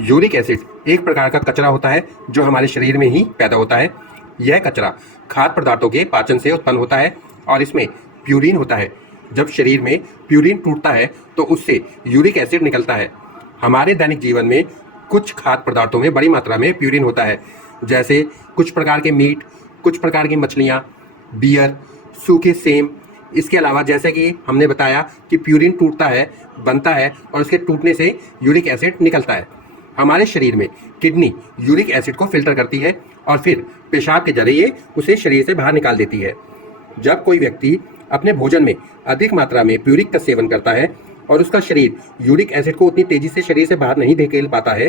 Uric acid एक प्रकार का कचरा होता है जो हमारे शरीर में ही पैदा होता है। यह कचरा खाद्य पदार्थों के पाचन से उत्पन्न होता है और इसमें प्यूरिन होता है। जब शरीर में प्यूरिन टूटता है तो उससे यूरिक एसिड निकलता है। हमारे दैनिक जीवन में कुछ खाद्य पदार्थों में बड़ी मात्रा में प्यूरिन होता है, जैसे कुछ प्रकार के मीट, कुछ प्रकार की मछलियाँ, बियर, सूखे सेम। इसके अलावा जैसे कि हमने बताया कि प्यूरिन टूटता है, बनता है और उसके टूटने से यूरिक एसिड निकलता है। हमारे शरीर में किडनी यूरिक एसिड को फिल्टर करती है और फिर पेशाब के जरिए उसे शरीर से बाहर निकाल देती है। जब कोई व्यक्ति अपने भोजन में अधिक मात्रा में प्यूरिक का सेवन करता है और उसका शरीर यूरिक एसिड को उतनी तेजी से शरीर से बाहर नहीं धकेल पाता है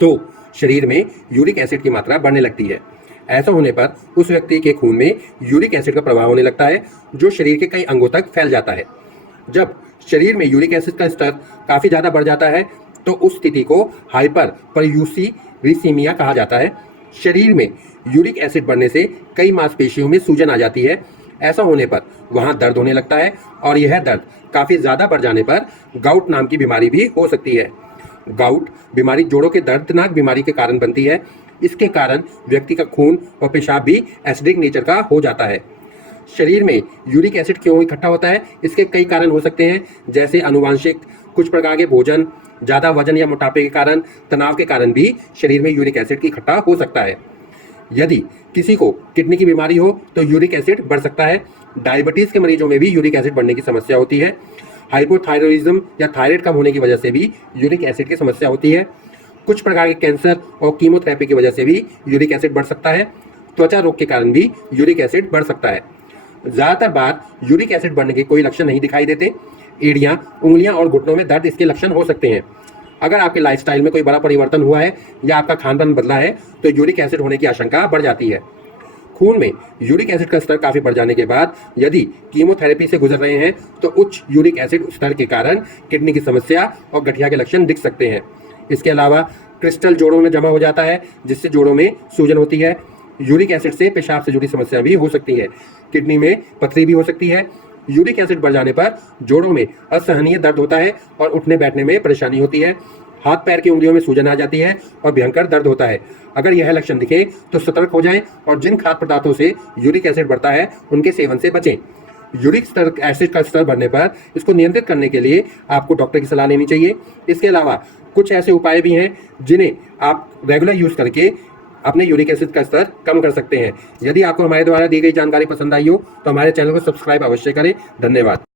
तो शरीर में यूरिक एसिड की मात्रा बढ़ने लगती है। ऐसा होने पर उस व्यक्ति के खून में यूरिक एसिड का प्रभाव होने लगता है, जो शरीर के कई अंगों तक फैल जाता है। जब शरीर में यूरिक एसिड का स्तर काफ़ी ज़्यादा बढ़ जाता है तो उस स्थिति को हाइपर परयूरेसीमिया कहा जाता है। शरीर में यूरिक एसिड बढ़ने से कई मांसपेशियों में सूजन आ जाती है। ऐसा होने पर वहाँ दर्द होने लगता है और यह दर्द काफ़ी ज़्यादा बढ़ जाने पर गाउट नाम की बीमारी भी हो सकती है। गाउट बीमारी जोड़ों के दर्दनाक बीमारी के कारण बनती है। इसके कारण व्यक्ति का खून और पेशाब भी एसिडिक नेचर का हो जाता है। शरीर में यूरिक एसिड क्यों इकट्ठा होता है, इसके कई कारण हो सकते हैं, जैसे आनुवांशिक, कुछ प्रकार के भोजन, ज़्यादा वजन या मोटापे के कारण, तनाव के कारण भी शरीर में यूरिक एसिड की इकट्ठा हो सकता है। यदि किसी को किडनी की बीमारी हो तो यूरिक एसिड बढ़ सकता है। डायबिटीज़ के मरीजों में भी यूरिक एसिड बढ़ने की समस्या होती है। हाइपोथायरॉयडिज्म या थायराइड कम होने की वजह से भी यूरिक एसिड की समस्या होती है। कुछ प्रकार के कैंसर और कीमोथेरेपी की वजह से भी यूरिक एसिड बढ़ सकता है। त्वचा रोग के कारण भी यूरिक एसिड बढ़ सकता है। ज़्यादातर बार यूरिक एसिड बढ़ने के कोई लक्षण नहीं दिखाई देते। एड़ियाँ, उंगलियां और घुटनों में दर्द इसके लक्षण हो सकते हैं। अगर आपके लाइफस्टाइल में कोई बड़ा परिवर्तन हुआ है या आपका खान पान बदला है तो यूरिक एसिड होने की आशंका बढ़ जाती है। खून में यूरिक एसिड का स्तर काफ़ी बढ़ जाने के बाद यदि कीमोथेरेपी से गुजर रहे हैं तो उच्च यूरिक एसिड स्तर के कारण किडनी की समस्या और गठिया के लक्षण दिख सकते हैं। इसके अलावा क्रिस्टल जोड़ों में जमा हो जाता है, जिससे जोड़ों में सूजन होती है। यूरिक एसिड से पेशाब से जुड़ी समस्या भी हो सकती है। किडनी में पथरी भी हो सकती है। यूरिक एसिड बढ़ जाने पर जोड़ों में असहनीय दर्द होता है और उठने बैठने में परेशानी होती है। हाथ पैर की उंगलियों में सूजन आ जाती है और भयंकर दर्द होता है। अगर यह लक्षण दिखे तो सतर्क हो जाएं और जिन खाद्य पदार्थों से यूरिक एसिड बढ़ता है उनके सेवन से बचें। यूरिक एसिड का स्तर बढ़ने पर इसको नियंत्रित करने के लिए आपको डॉक्टर की सलाह लेनी चाहिए। इसके अलावा कुछ ऐसे उपाय भी हैं जिन्हें आप रेगुलर यूज करके अपने यूरिक एसिड का स्तर कम कर सकते हैं। यदि आपको हमारे द्वारा दी गई जानकारी पसंद आई हो तो हमारे चैनल को सब्सक्राइब अवश्य करें। धन्यवाद।